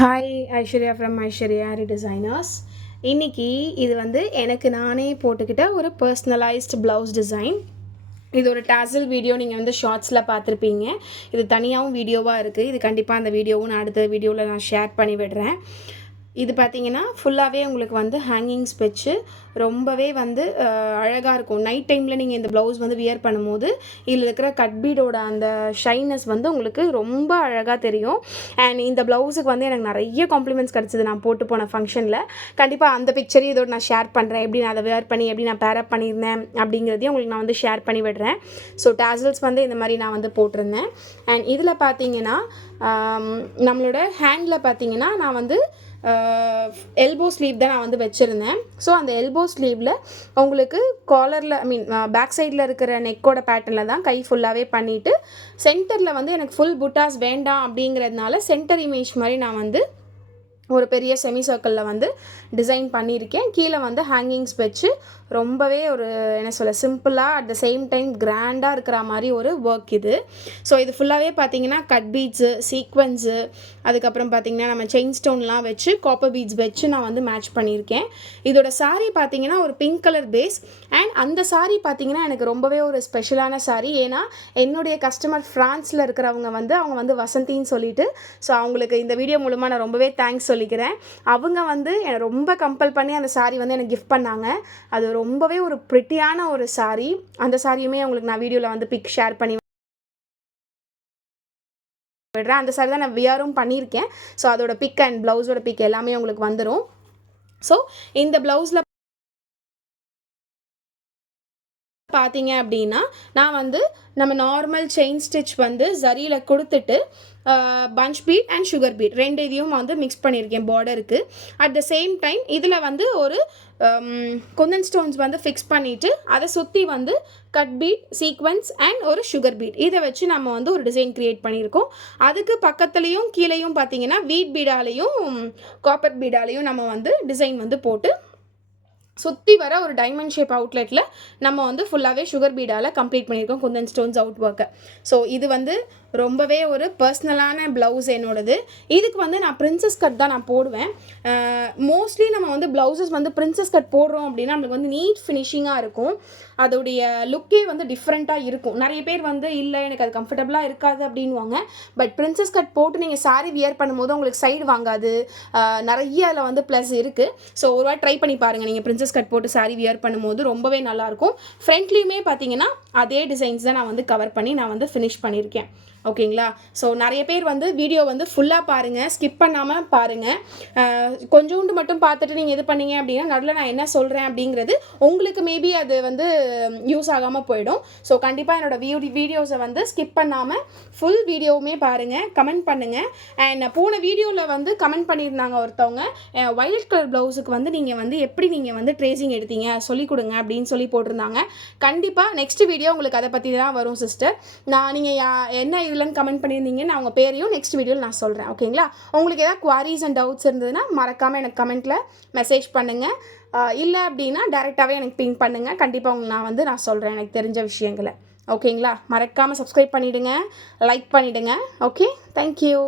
Hi Aishwarya from Aishwarya designers. இன்றைக்கி இது வந்து எனக்கு நானே போட்டுக்கிட்ட ஒரு பர்சனலைஸ்டு ப்ளவுஸ் டிசைன். இது ஒரு டாசல் வீடியோ நீங்கள் வந்து ஷார்ட்ஸில் பார்த்துருப்பீங்க. இது தனியாகவும் வீடியோவாக இருக்குது. இது கண்டிப்பாக அந்த வீடியோவும் நான் அடுத்த வீடியோவில் நான் ஷேர் பண்ணி விடுறேன். இது பார்த்திங்கன்னா ஃபுல்லாகவே உங்களுக்கு வந்து ஹேங்கிங்ஸ் வச்சு ரொம்பவே வந்து அழகாக இருக்கும். நைட் டைமில் நீங்கள் இந்த ப்ளவுஸ் வந்து வியர் பண்ணும்போது இதில் இருக்கிற கட் பீடோட அந்த ஷைனஸ் வந்து உங்களுக்கு ரொம்ப அழகாக தெரியும். அண்ட் இந்த ப்ளவுஸுக்கு வந்து எனக்கு நிறைய காம்ப்ளிமெண்ட்ஸ் கிடச்சிது நான் போட்டு போன ஃபங்க்ஷனில். கண்டிப்பாக அந்த பிக்சரையும் இதோட நான் ஷேர் பண்ணுறேன். எப்படி நான் அதை வியர் பண்ணி எப்படி நான் பேரப் பண்ணியிருந்தேன் அப்படிங்கிறதையும் உங்களுக்கு நான் வந்து ஷேர் பண்ணி விடுறேன். ஸோ டாசல்ஸ் வந்து இந்த மாதிரி நான் வந்து போட்டிருந்தேன். அண்ட் இதில் பார்த்தீங்கன்னா நம்மளோட ஹேண்டில் பார்த்தீங்கன்னா நான் வந்து எல்போ ஸ்லீவ் தான் நான் வந்து வச்சுருந்தேன். ஸோ அந்த எல்போ ஸ்லீவில் உங்களுக்கு காலரில் பேக் சைடில் இருக்கிற நெக்கோட பேட்டர்னில் தான் கை ஃபுல்லாகவே பண்ணிவிட்டு சென்டரில் வந்து எனக்கு ஃபுல் புட்டாஸ் வேண்டாம் அப்படிங்கிறதுனால சென்டர் இமேஜ் மாதிரி நான் வந்து ஒரு பெரிய செமி சர்க்கிளில் வந்து டிசைன் பண்ணியிருக்கேன். கீழே வந்து ஹேங்கிங்ஸ் வச்சு ரொம்பவே ஒரு என்ன சொல்ல சிம்பிளாக அட் த சேம் டைம் கிராண்டாக இருக்கிற மாதிரி ஒரு ஒர்க் இது. ஸோ இது ஃபுல்லாகவே பார்த்தீங்கன்னா கட் பீட்ஸு, சீக்வன்ஸு, அதுக்கப்புறம் பார்த்திங்கன்னா நம்ம செயின் ஸ்டோன்லாம் வச்சு காப்பர் பீட்ஸ் வச்சு நான் வந்து மேட்ச் பண்ணியிருக்கேன். இதோட சாரீ பார்த்திங்கன்னா ஒரு பிங்க் கலர் பேஸ். அண்ட் அந்த சாரீ பார்த்திங்கன்னா எனக்கு ரொம்பவே ஒரு ஸ்பெஷலான சாரீ. ஏன்னா என்னுடைய கஸ்டமர் ஃப்ரான்ஸில் இருக்கிறவங்க வந்து அவங்க வந்து வசந்தின்னு சொல்லிட்டு, ஸோ அவங்களுக்கு இந்த வீடியோ மூலமாக நான் ரொம்பவே தேங்க்ஸ் சொல்லிக்கிறேன். அவங்க வந்து என்னை ரொம்ப கம்பல் பண்ணி அந்த சாரீ வந்து எனக்கு கிஃப்ட் பண்ணாங்க. அது ரொம்பவே ஒரு ப்ரிட்டியான ஒரு சாரீ. அந்த சாரியுமே உங்களுக்கு நான் வீடியோவில் வந்து பிக் ஷேர் பண்ணி விடுறேன். அந்த சாரி தான் நான் வியரும் பண்ணியிருக்கேன். ஸோ அதோட பிக் அண்ட் ப்ளவுஸோட பிக் எல்லாமே உங்களுக்கு வந்துடும். ஸோ இந்த ப்ளவுஸில் பார்த்தீங்க அப்படின்னா நான் வந்து நம்ம நார்மல் செயின் ஸ்டிச் வந்து ஜரியில் கொடுத்துட்டு punch bead and sugar bead ரெண்டு இதையும் வந்து மிக்ஸ் பண்ணியிருக்கேன் பார்டருக்கு. அட் த சேம் டைம் இதில் வந்து ஒரு குந்தன் ஸ்டோன்ஸ் வந்து ஃபிக்ஸ் பண்ணிவிட்டு அதை சுற்றி வந்து கட் பீட், சீக்வன்ஸ் அண்ட் ஒரு சுகர் பீட் இதை வச்சு நம்ம வந்து ஒரு டிசைன் க்ரியேட் பண்ணியிருக்கோம். அதுக்கு பக்கத்துலேயும் கீழேயும் பார்த்தீங்கன்னா வீட் பீடாலையும் காப்பர் பீடாலையும் நம்ம வந்து டிசைன் வந்து போட்டு சுற்றி வர ஒரு டைமண்ட் ஷேப் அவுட்லெட்டில் நம்ம வந்து ஃபுல்லாகவே சுகர் பீடால் கம்ப்ளீட் பண்ணியிருக்கோம் குந்தன் ஸ்டோன்ஸ் அவுட் ஒர்க்கை. ஸோ இது வந்து ரொம்பவே ஒரு பர்சனலான ப்ளவுஸ் என்னோடது. இதுக்கு வந்து நான் பிரின்சஸ் கட் தான் நான் போடுவேன். மோஸ்ட்லி நம்ம வந்து ப்ளவுசஸ் வந்து பிரின்சஸ் கட் போடுறோம் அப்படின்னா நம்மளுக்கு வந்து நீட் ஃபினிஷிங்காக இருக்கும். அதோடைய லுக்கே வந்து டிஃப்ரெண்ட்டாக இருக்கும். நிறைய பேர் வந்து இல்லை எனக்கு அது கம்ஃபர்டபுளாக இருக்காது அப்படின்வாங்க. பட் பிரின்சஸ் கட் போட்டு நீங்கள் சாரீ வியர் பண்ணும்போது உங்களுக்கு சைடு வாங்காது. நிறைய அதில் வந்து ப்ளஸ் இருக்குது. ஸோ ஒரு வாட்டி ட்ரை பண்ணி பாருங்கள். நீங்கள் பிரின்சஸ் கட் போட்டு சாரீ வியர் பண்ணும்போது ரொம்பவே நல்லாயிருக்கும். ஃப்ரண்ட்லேயுமே பார்த்தீங்கன்னா அதே டிசைன்ஸ் தான் நான் வந்து கவர் பண்ணி நான் வந்து ஃபினிஷ் பண்ணியிருக்கேன். ஓகேங்களா? ஸோ நிறைய பேர் வந்து வீடியோ வந்து ஃபுல்லாக பாருங்கள், ஸ்கிப் பண்ணாமல் பாருங்கள். கொஞ்சோண்டு மட்டும் பார்த்துட்டு நீங்கள் இது பண்ணீங்க அப்படின்னா நடுவில் நான் என்ன சொல்கிறேன் அப்படிங்கிறது உங்களுக்கு மேபி அது வந்து யூஸ் ஆகாமல் போயிடும். ஸோ கண்டிப்பாக என்னோடய வீடியோஸை வந்து ஸ்கிப் பண்ணாமல் ஃபுல் வீடியோவுமே பாருங்கள், கமெண்ட் பண்ணுங்கள். அண்ட் போன வீடியோவில் வந்து கமெண்ட் பண்ணியிருந்தாங்க ஒருத்தவங்க, வயலட் கலர் ப்ளவுஸுக்கு வந்து நீங்கள் வந்து எப்படி நீங்கள் வந்து ட்ரேசிங் எடுத்தீங்க சொல்லிக் கொடுங்க அப்படின்னு சொல்லி போட்டிருந்தாங்க. கண்டிப்பாக நெக்ஸ்ட் வீடியோ உங்களுக்கு அதை பற்றி தான் வரும் சிஸ்டர். நீங்கள் என்ன இல்லைன்னு கமெண்ட் பண்ணியிருந்தீங்க. நான் உங்கள் பேரையும் நெக்ஸ்ட் வீடியோவில் நான் சொல்கிறேன். ஓகேங்களா? உங்களுக்கு ஏதாவது குவாரிஸ் அண்ட் டவுட்ஸ் இருந்ததுன்னா மறக்காமல் எனக்கு கமெண்ட்டில் மெசேஜ் பண்ணுங்கள். இல்லை அப்படின்னா டேரெக்டாகவே எனக்கு பிங் பண்ணுங்கள். கண்டிப்பாக உங்களுக்கு நான் சொல்கிறேன் எனக்கு தெரிஞ்ச விஷயங்களை. ஓகேங்களா? மறக்காமல் சப்ஸ்கிரைப் பண்ணிவிடுங்க, லைக் பண்ணிவிடுங்க. Okay, thank you.